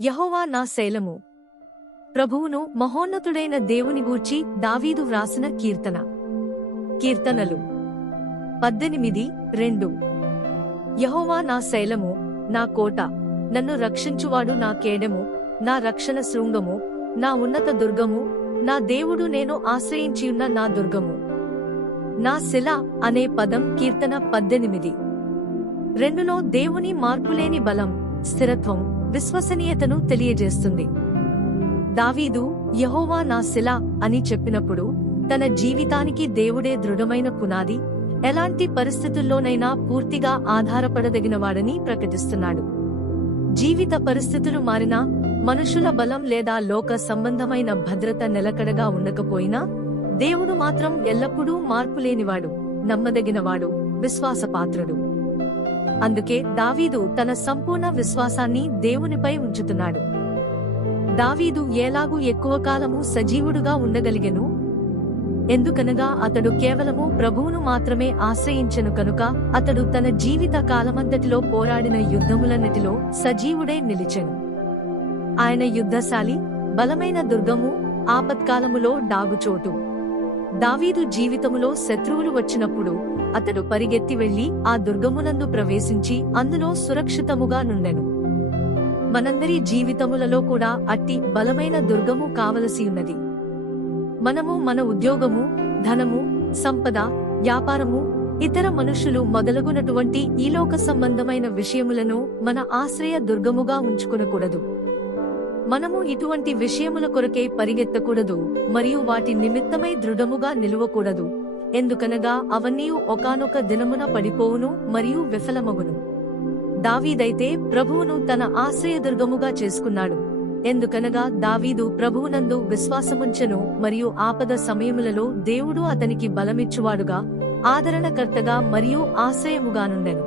యెహోవా నా శైలము. ప్రభువును మహోన్నతుడైన దేవుని గూర్చి దావీదు వ్రాసిన కీర్తన. కీర్తనలు 18:2. యెహోవా నా శైలము, నా కోట, నన్ను రక్షించువాడు, నా కేడెము, నా రక్షణ శృంగము, నా ఉన్నత దుర్గము, నా దేవుడు, నేను ఆశ్రయించియున్న నా దుర్గము. నా శిల అనే పదం కీర్తన 18:2లో దేవుని మార్పులేని బలం, స్థిరత్వం, విశ్వసనీయతను తెలియజేస్తుంది. దావీదు యెహోవా నా శిల అని చెప్పినప్పుడు తన జీవితానికి దేవుడే దృఢమైన పునాది, ఎలాంటి పరిస్థితుల్లోనైనా పూర్తిగా ఆధారపడదగినవాడని ప్రకటిస్తున్నాడు. జీవిత పరిస్థితులు మారినా, మనుషుల బలం లేదా లోక సంబంధమైన భద్రత నిలకడగా ఉండకపోయినా, దేవుడు మాత్రం ఎల్లప్పుడూ మార్పులేనివాడు, నమ్మదగినవాడు, విశ్వాసపాత్రుడు. అందుకే దావీదు తన సంపూర్ణ విశ్వాసాన్ని దేవునిపై ఉంచుతున్నాడు. దావీదు ఎలాగూ ఎక్కువ కాలము సజీవుడుగా ఉండగలిగెను? ఎందుకనగా అతడు కేవలము ప్రభువును మాత్రమే ఆశ్రయించెను కనుక అతడు తన జీవిత కాలమంతటిలో పోరాడిన యుద్ధములన్నిటిలో సజీవుడై నిలిచెను. ఆయన యుద్ధశాలి, బలమైన దుర్గము, ఆపత్కాలములో డాగుచోటు. దావీదు జీవితములో శత్రువులు వచ్చినప్పుడు అతడు పరిగెత్తి వెళ్లి ఆ దుర్గమునందు ప్రవేశించి అందులో సురక్షితముగా నుండెను. మనందరి జీవితములలో కూడా అట్టి బలమైన దుర్గము కావలసియున్నది. మనము మన ఉద్యోగము, ధనము, సంపద, వ్యాపారము, ఇతర మనుషులు మొదలగునటువంటి ఈలోక సంబంధమైన విషయములను మన ఆశ్రయ దుర్గముగా ఉంచుకొనకూడదు. మనము ఇటువంటి విషయముల కొరకే పరిగెత్తకూడదు మరియు వాటి నిమిత్తమై దృఢముగా నిలువకూడదు. ఎందుకనగా అవన్నీ ఒకానొక దినమున పడిపోవును మరియు విఫలమగును. దావీదైతే ప్రభువును తన ఆశ్రయదుర్గముగా చేసుకున్నాడు. ఎందుకనగా దావీదు ప్రభువునందు విశ్వాసముంచెను మరియు ఆపద సమయములలో దేవుడు అతనికి బలమిచ్చువాడుగా, ఆదరణకర్తగా మరియు ఆశ్రయముగానుండెను.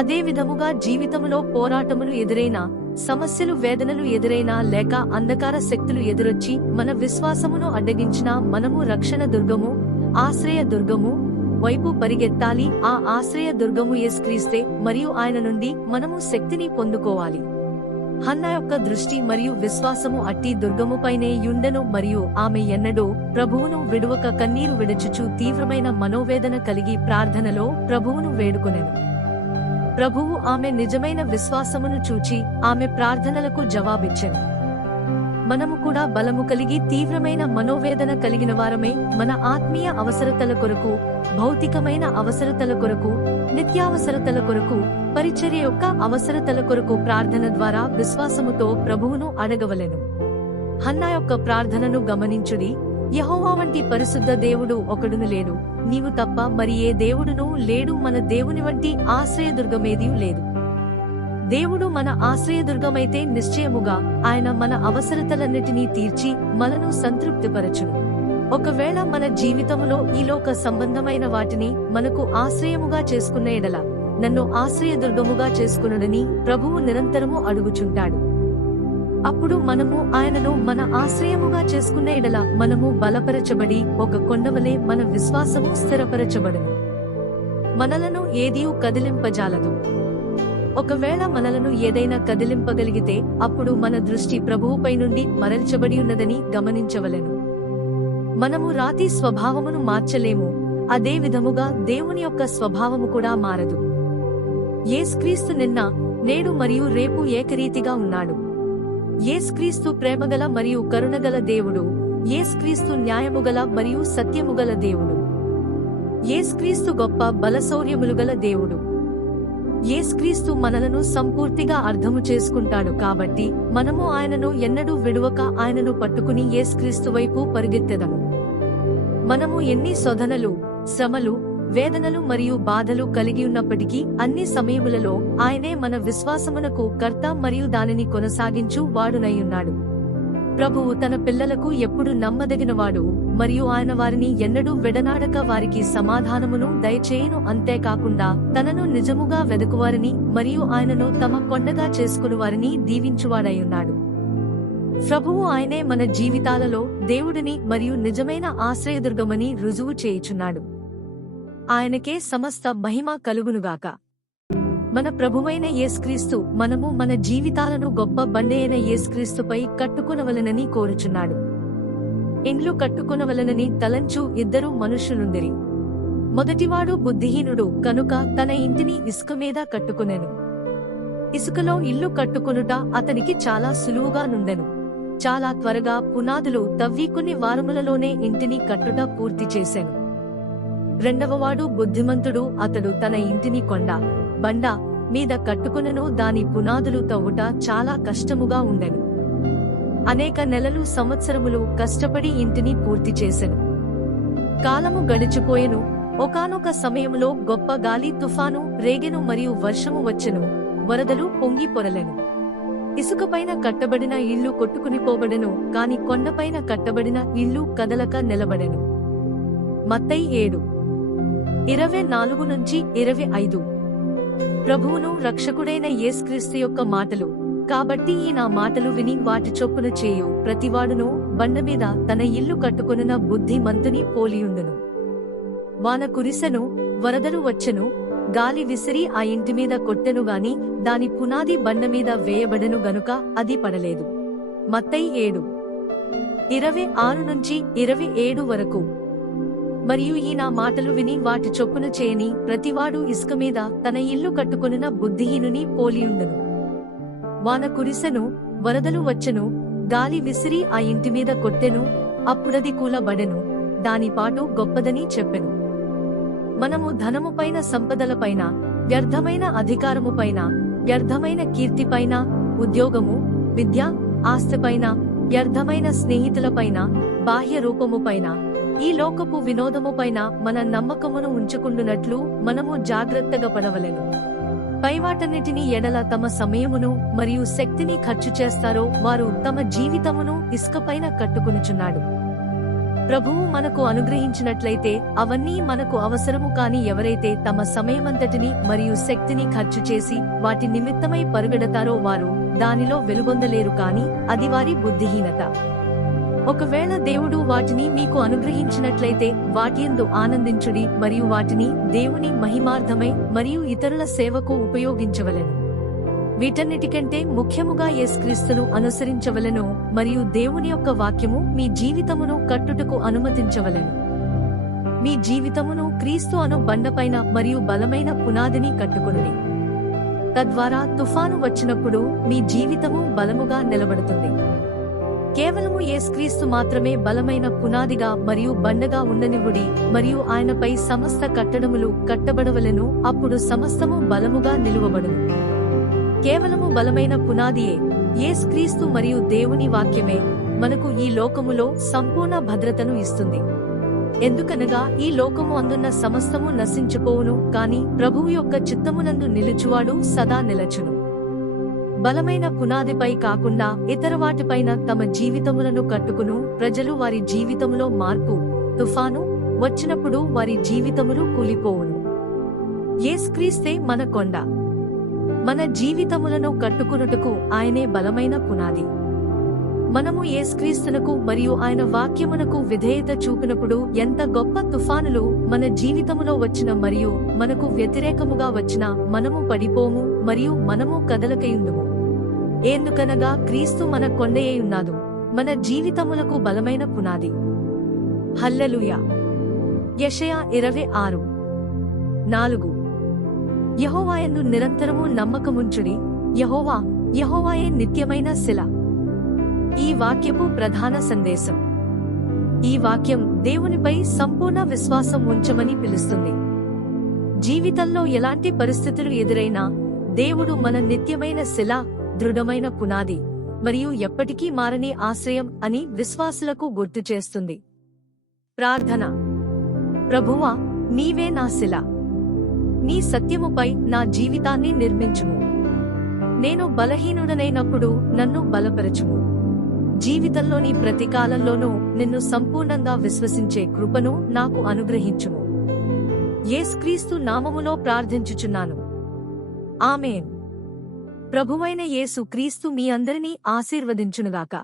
అదే విధముగా జీవితములో పోరాటములు ఎదురైనా, సమస్యలు వేదనలు ఎదురైనా లేక అంధకార శక్తులు ఎదురొచ్చి మన విశ్వాసమును అడ్డగించినా మనము రక్షణ దుర్గము, ఆశ్రయ దుర్గము వైపు పరిగెత్తాలి. ఆ ఆశ్రయ దుర్గము యేసుక్రీస్తే మరియు ఆయన నుండి మనము శక్తిని పొందుకోవాలి. హన్నా యొక్క దృష్టి మరియు విశ్వాసము అట్టి దుర్గముపైనే యుండెను మరియు ఆమె ఎన్నడూ ప్రభువును విడువక కన్నీరు విడచుచు తీవ్రమైన మనోవేదన కలిగి ప్రార్థనలో ప్రభువును వేడుకొనెను. ప్రభువు ఆమె నిజమైన విశ్వాసమును చూచి ఆమె ప్రార్థనలకు జవాబిచ్చెను. మనము కూడా బలము కలిగి తీవ్రమైన మనోవేదన కలిగిన వారమే మన ఆత్మీయ అవసరతల కొరకు, భౌతికమైన అవసరతల కొరకు, నిత్యావసరతల కొరకు, పరిచర్య యొక్క అవసరతల కొరకు ప్రార్థన ద్వారా విశ్వాసముతో ప్రభువును అడగవలెను. హన్నా యొక్క ప్రార్థనను గమనించుడి. యెహోవా వంటి పరిశుద్ధ దేవుడు ఒకడును లేడు, నీవు తప్ప మరి ఏ దేవుడునూ లేడు. మన దేవుని వంటి ఆశ్రయదుర్గమేదీ లేదు. దేవుడు మన ఆశ్రయదుర్గమైతే నిశ్చయముగా ఆయన మన అవసరతలన్నిటినీ తీర్చి మనను సంతృప్తిపరచును. ఒకవేళ మన జీవితములో ఈలోక సంబంధమైన వాటిని మనకు ఆశ్రయముగా చేసుకున్న ఎడల నన్ను ఆశ్రయదుర్గముగా చేసుకునుడని ప్రభువు నిరంతరము అడుగుచుంటాడు. అప్పుడు మనము ఆయనను మన ఆశ్రయముగా చేసుకున్న ఎడల మనము బలపరచబడి ఒక కొండవలే మన విశ్వాసము స్థిరపరచబడును. మనలను ఏదియూ కదిలింపజాలదు. ఒకవేళ మనలను ఏదైనా కదిలింపగలిగితే అప్పుడు మన దృష్టి ప్రభువుపై నుండి మరల్చబడి ఉన్నదని గమనించవలెను. మనము రాతి స్వభావమును మార్చలేము, అదే విధముగా దేవుని యొక్క స్వభావము కూడా మారదు. యేసుక్రీస్తు నిన్న, నేడు మరియు రేపు ఏకరీతిగా ఉన్నాడు. యేసుక్రీస్తు ప్రేమగల మరియు కరుణగల దేవుడు. యేసుక్రీస్తు న్యాయముగల మరియు సత్యముగల దేవుడు. యేసుక్రీస్తు గొప్ప బలశౌర్యములుగల దేవుడు. యేసుక్రీస్తు మనలను సంపూర్తిగా అర్థము చేసుకుంటాడు. కాబట్టి మనము ఆయనను ఎన్నడూ విడువక ఆయనను పట్టుకుని యేసుక్రీస్తు వైపు పరిగెత్తెదము. మనము ఎన్ని శోధనలు, శ్రమలు, వేదనలు మరియు బాధలు కలిగి ఉన్నప్పటికీ అన్ని సమయములలో ఆయనే మన విశ్వాసమునకు కర్త మరియు దానిని కొనసాగించు వాడునయ్యున్నాడు. ప్రభువు తన పిల్లలకు ఎప్పుడు నమ్మదగినవాడు మరియు ఆయన వారిని ఎన్నడూ విడనాడక వారికి సమాధానమును దయచేయును. అంతేకాకుండా తనను నిజముగా వెదకువారిని మరియు ఆయనను తమ కొండగా చేసుకుని వారిని దీవించువాడయ్యున్నాడు. ప్రభువు ఆయనే మన జీవితాలలో దేవుడిని మరియు నిజమైన ఆశ్రయదుర్గమని రుజువు చేయుచున్నాడు. ఆయనకే సమస్త మహిమ కలుగునుగాక. మన ప్రభువైన యేసుక్రీస్తు మనము మన జీవితాలను గొప్ప బండైన యేసుక్రీస్తుపై కట్టుకొనవలెనని కోరుచున్నాడు. ఇండ్లు కట్టుకొనవలెనని తలంచు ఇద్దరు మనుష్యులుండిరి. మొదటివాడు బుద్ధిహీనుడు కనుక తన ఇంటిని ఇసుక మీద కట్టుకొనెను. ఇసుకలో ఇల్లు కట్టుకొనుట అతనికి చాలా సులువుగా నుండెను. చాలా త్వరగా పునాదులు తవ్వి కొన్ని వారములలోనే ఇంటిని కట్టుట పూర్తి చేసెను. రెండవవాడు బుద్ధిమంతుడు. అతడు తన ఇంటిని కొండ బండ మీద కట్టుకొనెను. దాని పునాదులు తవ్వుట చాలా కష్టముగా ఉండెను. అనేక నెలలు సంవత్సరములు కష్టపడి ఇంటిని పూర్తి చేసెను. కాలము గడిచిపోయెను. ఒకానొక సమయములో గొప్ప గాలి తుఫాను రేగెను మరియు వర్షము వచ్చెను. వరదలు పొంగి పొరలెను. ఇసుకపైన కట్టబడిన ఇల్లు కొట్టుకునిపోబడెను, కాని కొండపైన కట్టబడిన ఇల్లు కదలక నిలబడెను. మత్తయి 7:24-25. ప్రభువును రక్షకుడైన యేసుక్రీస్తు యొక్క మాటలు. కాబట్టి ఈ నా మాటలు విని వాటి చొప్పున చేయు ప్రతివాడును బండమీద తన ఇల్లు కట్టుకొనిన బుద్ధిమంతుని పోలియుండును. వాన కురిసెను, వరదలు వచ్చెను, గాలి విసిరి ఆ ఇంటిమీద కొట్టెను గాని దాని పునాది బండమీద వేయబడెను గనుక అది పడలేదు. మత్తయి 7:26-27 వరకు. మరియు ఈ నా మాటలు విని వాటి చొప్పున చేయని ప్రతివాడు ఇసుక మీద తన ఇల్లు కట్టుకొనిన బుద్ధిహీనుని పోలియుండును. వాన కురిసెను, వరదలు వచ్చెను, గాలి విసిరి ఆ ఇంటిమీద కొట్టెను, అప్పుడది కూలబడెను, దాని పాటు గొప్పదని చెప్పెను. మనము ధనముపైన, సంపదలపైన, వ్యర్థమైన అధికారముపైన, వ్యర్థమైన కీర్తిపైన, ఉద్యోగము, విద్య, ఆస్తిపైన, వ్యర్థమైన స్నేహితులపైన, బాహ్య రూపముపైన, ఈ లోకపు వినోదముపైన మన నమ్మకమును ఉంచుకుండునట్లు మనము జాగ్రత్తగా పడవలెను. పైవాటన్నిటిని ఎడల తమ సమయమును మరియు శక్తిని ఖర్చు చేస్తారో వారు తమ జీవితమును ఇసుకపైన కట్టుకొనుచున్నాడు. ప్రభువు మనకు అనుగ్రహించినట్లయితే అవన్నీ మనకు అవసరము. కాని ఎవరైతే తమ సమయమంతటిని మరియు శక్తిని ఖర్చు చేసి వాటి నిమిత్తమై పరుగెడతారో వారు దానిలో వెలుగొందలేరు. కాని అది వారి బుద్ధిహీనత. ఒకవేళ దేవుడు వాటిని మీకు అనుగ్రహించినట్లయితే వాటియందు ఆనందించుడి మరియు వాటిని దేవుని మహిమార్థమై మరియు ఇతరుల సేవకు ఉపయోగించవలెను. వీటన్నిటికంటే ముఖ్యముగా యేసుక్రీస్తును అనుసరించవలెను మరియు దేవుని యొక్క వాక్యము మీ జీవితమును కట్టుటకు అనుమతించవలెను. మీ జీవితమును క్రీస్తు అను బండపైన మరియు బలమైన పునాదిని కట్టుకొనుడి. తద్వారా తుఫాను వచ్చినప్పుడు మీ జీవితము బలముగా నిలబడుతుంది. కేవలము యేసుక్రీస్తు మాత్రమే బలమైన పునాదిగా మరియు బండగా ఉండనివ్వుడి మరియు ఆయనపై సమస్త కట్టడములు కట్టబడవలెను. అప్పుడు సమస్తము బలముగా నిలువబడును. కేవలము బలమైన పునాదియే యేసుక్రీస్తు మరియు దేవుని వాక్యమే మనకు ఈ లోకములో సంపూర్ణ భద్రతను ఇస్తుంది. ఎందుకనగా ఈ లోకము అందున్న సమస్తము నశించిపోవును, కాని ప్రభువు యొక్క చిత్తమునందు నిలుచువాడు సదా నిలచును. బలమైన పునాదిపై కాకుండా ఇతర వాటిపైన తమ జీవితములను కట్టుకును ప్రజలు వారి జీవితములో మార్పు, తుఫాను వచ్చినప్పుడు వారి జీవితములు కూలిపోవును. యేసుక్రీస్తే మన కొండ. మన జీవితములను కట్టుకునుటకు ఆయనే బలమైన పునాది. మనము యేసుక్రీస్తునకు మరియు ఆయన వాక్యమునకు విధేయత చూపినప్పుడు ఎంత గొప్ప తుఫానులు మన జీవితములో వచ్చిన మరియు మనకు వ్యతిరేకముగా వచ్చిన మనము పడిపోము మరియు మనము కదలకయుందుము. ఎందుకనగా క్రీస్తు మన కొండయేయున్నాడు, మన జీవితములకు బలమైన పునాది. హల్లెలూయా. యెషయా 26:4. యెహోవాయందు నిరంతరము నమ్మకముంచుడి, యెహోవాయే నిత్యమైన శిల. ఈ వాక్యపు ప్రధాన సందేశం. ఈ వాక్యం దేవునిపై సంపూర్ణ విశ్వాసం ఉంచమని పిలుస్తుంది. జీవితంలో ఎలాంటి పరిస్థితులు ఎదురైనా దేవుడు మన నిత్యమైన శిల, దృఢమైన పునాది మరియు ఎప్పటికీ మారని ఆశ్రయం అని విశ్వాసులకు గుర్తు చేస్తుంది. ప్రార్థన. ప్రభువా, నీవే నా శిల. నీ సత్యముపై నా జీవితాన్ని నిర్మించుము. నేను బలహీనుడనైనప్పుడు నన్ను బలపరచుము. జీవితంలోని ప్రతి కాలంలోనూ నిన్ను సంపూర్ణంగా విశ్వసించే కృపను నాకు అనుగ్రహించుము. యేసుక్రీస్తు నామములో ప్రార్థించుచున్నాను. ఆమేన్. ప్రభువైన యేసు క్రీస్తు మీ అందరినీ ఆశీర్వదించునుగాక.